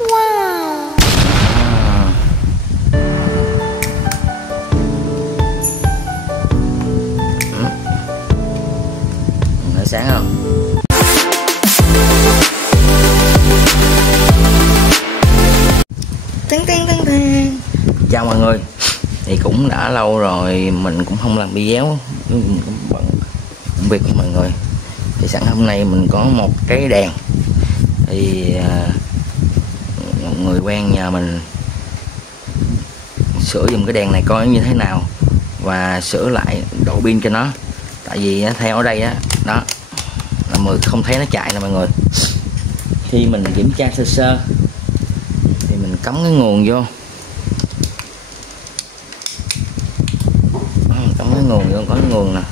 Wow. Nó sáng không? Tinh tinh tinh tinh. Chào mọi người. Thì cũng đã lâu rồi mình cũng không làm video, mình cũng bận công việc của mọi người. Thì sẵn hôm nay mình có một cái đèn. Thì một người quen nhờ mình sửa dùm cái đèn này coi như thế nào và sửa lại độ pin cho nó. Tại vì theo ở đây đó là mình không thấy nó chạy nè mọi người. Khi mình kiểm tra sơ sơ thì mình cắm cái nguồn vô, cắm cái nguồn vô, có cái nguồn nè,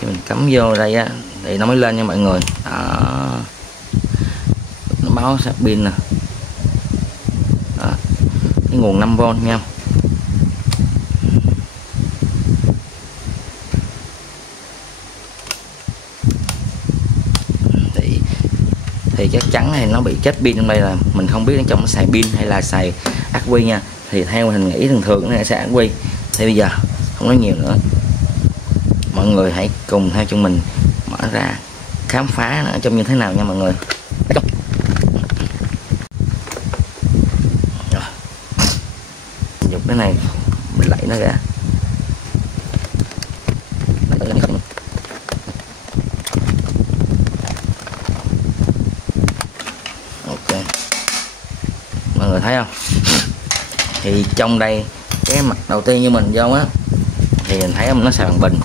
thì mình cắm vô đây á thì nó mới lên nha mọi người. Đó, nó báo sạc pin nè. Đó, cái nguồn 5V nha. Thì chắc chắn này nó bị chết pin trong đây, là mình không biết ở trong nó xài pin hay là xài ắc quy nha. Thì theo mình nghĩ thường nó sẽ ắc quy. Thì bây giờ không nói nhiều nữa, mọi người hãy cùng theo chân mình mở ra khám phá nó trông như thế nào nha mọi người. Rồi, dùng cái này mình lấy nó ra. Ok, mọi người thấy không? Thì trong đây cái mặt đầu tiên như mình vô á thì mình thấy nó xài bằng bình,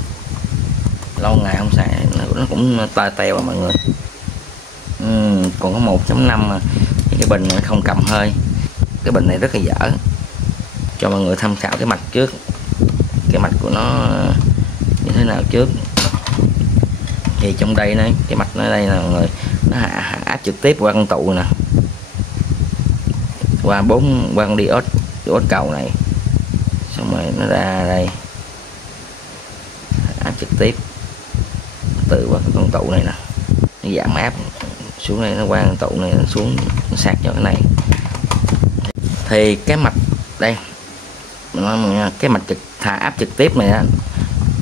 lâu ngày không xài nó cũng ta teo à mọi người. Còn có 1.5 mà thì cái bình này không cầm hơi. Cái bình này rất là dở, cho mọi người tham khảo cái mạch trước, cái mạch của nó như thế nào trước. Thì trong đây này, cái mạch nó đây là mọi người, nó áp trực tiếp qua con tụ nè, qua con diode cầu này, xong rồi nó ra đây áp trực tiếp từ qua con tụ này nè, nó giảm áp xuống đây, nó qua con tụ này, nó xuống, nó sạc cho cái này. Thì cái mạch đây, cái mạch thả áp trực tiếp này đó,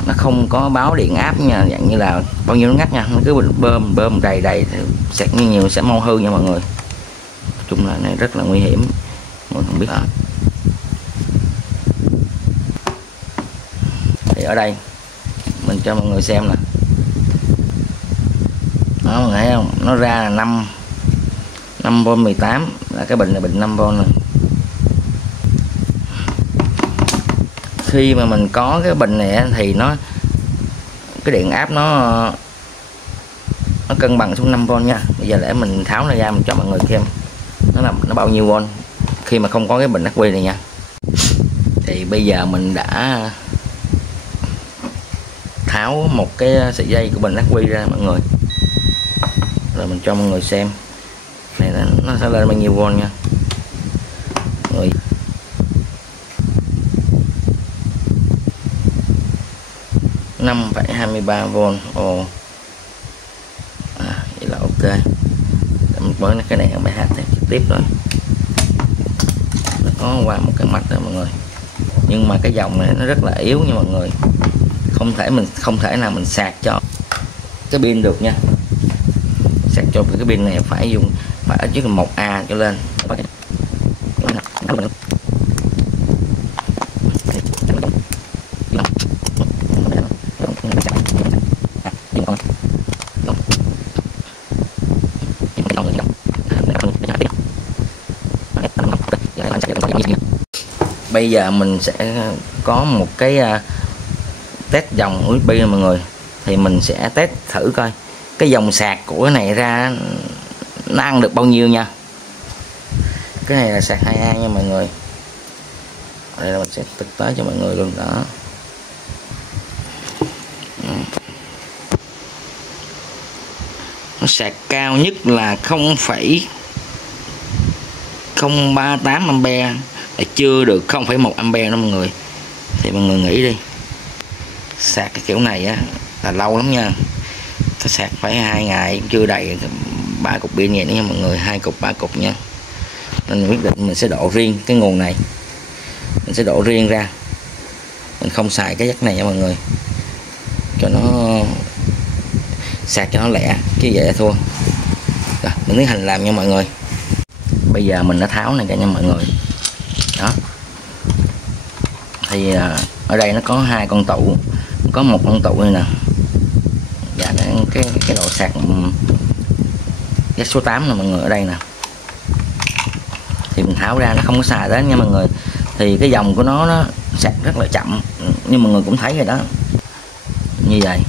nó không có báo điện áp nha, dạng như là bao nhiêu nó ngắt nha, nó cứ bơm đầy sạc như nhiều sẽ mau hư nha mọi người. Nói chung là này rất là nguy hiểm, mọi người không biết. Thì ở đây mình cho mọi người xem nè, đó mọi người thấy không, nó ra là 5V 18, là cái bình là bình 5V nè. Khi mà mình có cái bình này thì cái điện áp nó cân bằng xuống 5V nha. Bây giờ để mình tháo nó ra, mình cho mọi người xem nó bao nhiêu V khi mà không có cái bình ắc quy này nha. Thì bây giờ mình đã tháo một cái sợi dây của bình ắc quy ra mọi người, rồi mình cho mọi người xem này, nó sẽ lên bao nhiêu V nha rồi. 5,23V. Ồ, vậy là ok. Để mình bớt cái này bài hát trực tiếp rồi, nó có qua một cái mạch đó mọi người. Nhưng mà cái dòng này nó rất là yếu nha mọi người, không thể nào mình sạc cho cái pin được nha. Sạc cho cái pin này phải ở trước là 1A trở lên. Bây giờ mình sẽ có một cái test dòng USB này mọi người. Thì mình sẽ test thử coi cái dòng sạc của cái này ra nó ăn được bao nhiêu nha. Cái này là sạc 2A nha mọi người. Đây là mình sẽ thực tế cho mọi người luôn đó. Nó sạc cao nhất là 0,038A, là chưa được 0,1A đó mọi người. Thì mọi người nghĩ đi, sạc cái kiểu này á là lâu lắm nha. Cái sạc phải 2 ngày cũng chưa đầy 3 cục pin vậy nữa nha mọi người, 2 cục 3 cục nha. nên mình quyết định mình sẽ độ riêng cái nguồn này, mình sẽ độ riêng ra, mình không xài cái giấc này nha mọi người, cho nó sạc cho nó lẹ, chứ vậy là thua. Rồi mình tiến hành làm nha mọi người. Bây giờ mình đã tháo này cả nha mọi người. Đó thì ở đây nó có hai con tụ, có một con tụ này nè, và cái độ sạc jack số 8 nè mọi người, ở đây nè. Thì mình tháo ra nó không có xài đó nha mọi người. Thì cái dòng của nó sạc rất là chậm, như mọi người cũng thấy rồi đó, như vậy.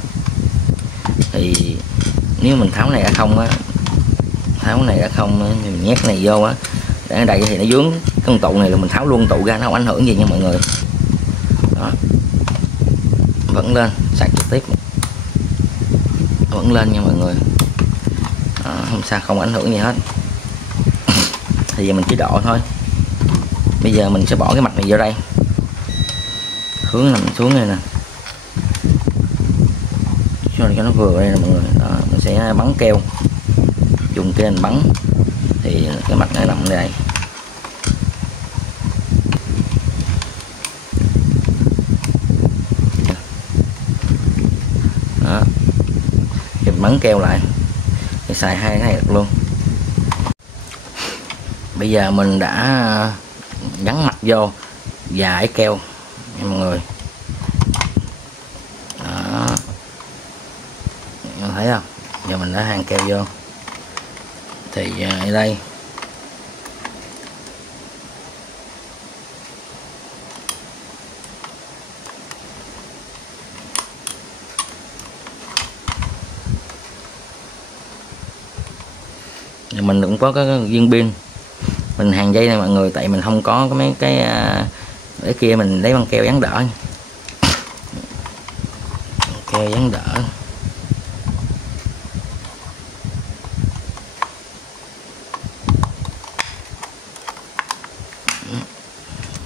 Thì nếu mình tháo này ra không á, tháo này ra không thì mình nhét này vô á, để ở đây thì nó vướng con tụ này, là mình tháo luôn tụ ra, nó không ảnh hưởng gì nha mọi người. Đó, vẫn lên sạc trực tiếp, vẫn lên nha mọi người. Đó, không sao, không ảnh hưởng gì hết. Thì giờ mình chỉ độ thôi. Bây giờ mình sẽ bỏ cái mạch này vô đây, hướng nằm xuống đây nè, cho nó vừa đây nè mọi người. Đó, mình sẽ bắn keo, dùng keo mình bắn thì cái mạch này nằm đây. Đó, thì mình bắn keo lại thì xài hai cái này được luôn. Bây giờ mình đã gắn mặt vô và cái keo nha mọi người. Đó, thấy không? Giờ mình đã hàn keo vô. Thì ở đây mình cũng có cái viên pin, mình hàng dây này mọi người, tại mình không có mấy cái để kia mình lấy băng keo dán đỡ, keo dán đỡ.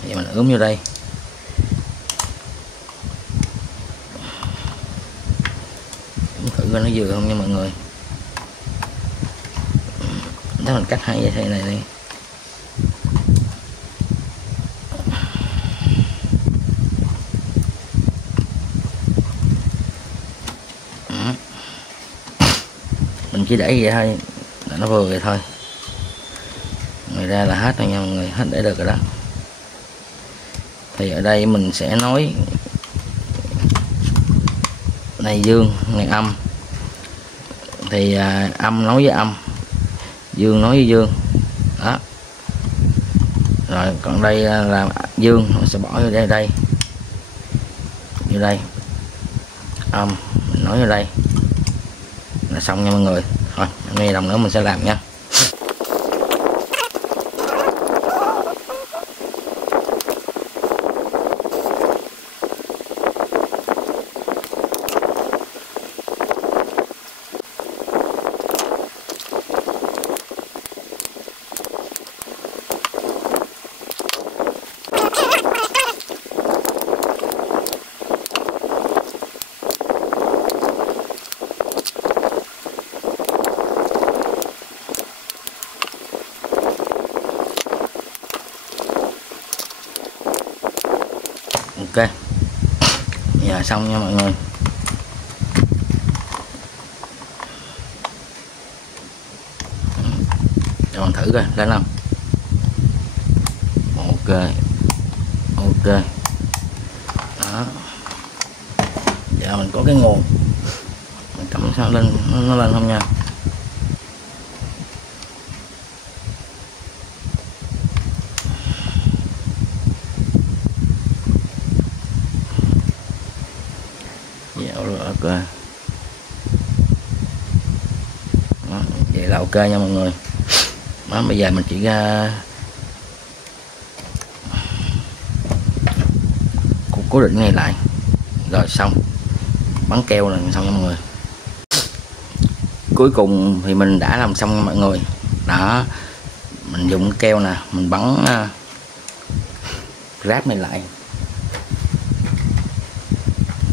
Vậy mình ướm vô đây, thử coi nó vừa không nha mọi người. Đó, mình cắt hai dây thây này đi. Mình chỉ để vậy thôi, là nó vừa vậy thôi. Ngoài ra là hết rồi nha mọi người, hết để được rồi đó. Thì ở đây mình sẽ nói này dương, này âm. Thì âm nói với âm, dương nói với dương. Đó. Rồi còn đây là dương, mình sẽ bỏ vô đây, vô đây. Âm mình nói vô đây là xong nha mọi người. Thôi ngay đồng nữa mình sẽ làm nha. Ok, giờ xong nha mọi người. Cho mình thử coi lên không. Ok, ok. Đó, giờ mình có cái nguồn, mình cắm sao lên nó lên không nha. Ok. Đó, vậy là ok nha mọi người. Đó, bây giờ mình chỉ cố định này lại rồi xong, bắn keo là xong nha mọi người. Cuối cùng thì mình đã làm xong nha mọi người. Đó, mình dùng keo nè, mình bắn ráp này lại.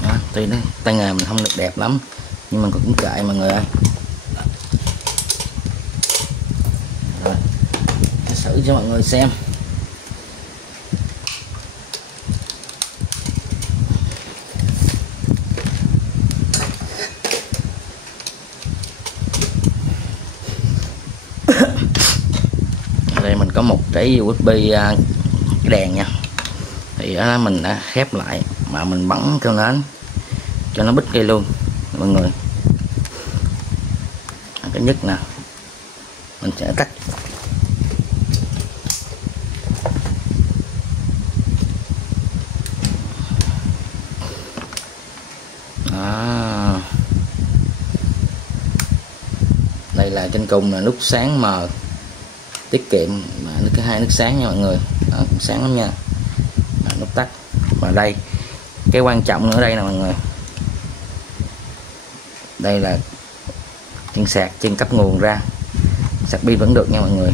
Đó, tuy nó tay nghề mình không được đẹp lắm nhưng mà cũng kệ mọi người ơi. Rồi, cái xử thử cho mọi người xem. Ở đây mình có một cái USB đèn nha, thì đó mình đã khép lại mà mình bấm cho nó bít cây luôn mọi người. Cái nhất nè mình sẽ tắt. Đó. Đây là trên cùng là nút sáng mờ, tiết kiệm mà cái hai nút sáng nha mọi người. Đó, sáng lắm nha. Đó, nút tắt. Và đây cái quan trọng ở đây nè mọi người, đây là chân sạc, chân cấp nguồn ra, sạc pin vẫn được nha mọi người.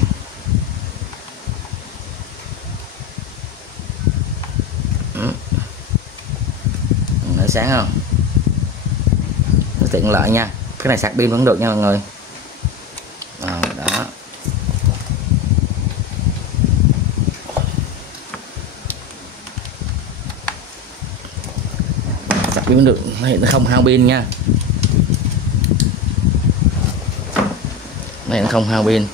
Nó sáng không? Nó tiện lợi nha. Cái này sạc pin vẫn được nha mọi người. Đó. Sạc pin vẫn được, nó không hao pin nha. Này nó không hao pin.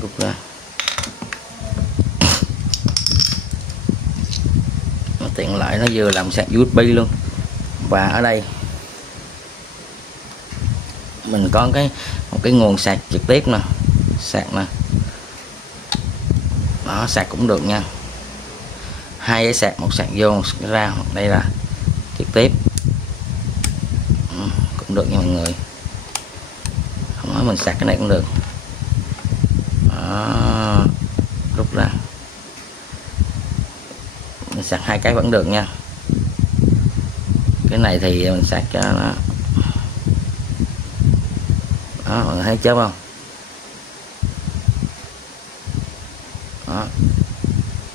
Rút ra. Nó tiện lợi, nó vừa làm sạc USB luôn. Và ở đây mình có một cái nguồn sạc trực tiếp nè, sạc nè. Đó, sạc cũng được nha. Hai cái sạc, một sạc vô, một sạc ra. Đây là trực tiếp cũng được nha mọi người. Không nói mình sạc cái này cũng được. Đó, rút ra mình sạc hai cái vẫn được nha. Cái này thì mình sạc cho nó. Đó, mọi người thấy chớp không? Đó,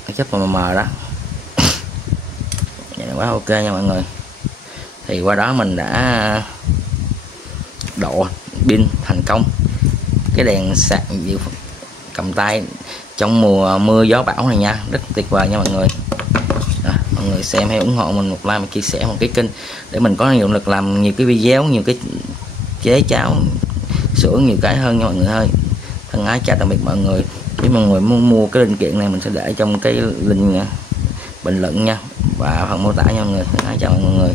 cái chớp mờ mờ đó. Vậy là quá ok nha mọi người. Thì qua đó mình đã độ pin thành công cái đèn sạc cầm tay trong mùa mưa gió bão này nha, rất tuyệt vời nha mọi người. Mọi người xem hay ủng hộ mình một like, một chia sẻ, một cái kênh để mình có nhiều lực làm nhiều cái video, nhiều cái chế cháo sữa nhiều cái hơn nha mọi người ơi. Thân ái chào tạm biệt mọi người. Nếu mọi người muốn mua cái linh kiện này mình sẽ để trong cái link bình luận nha và phần mô tả nha mọi người. Thân ái chào mọi người.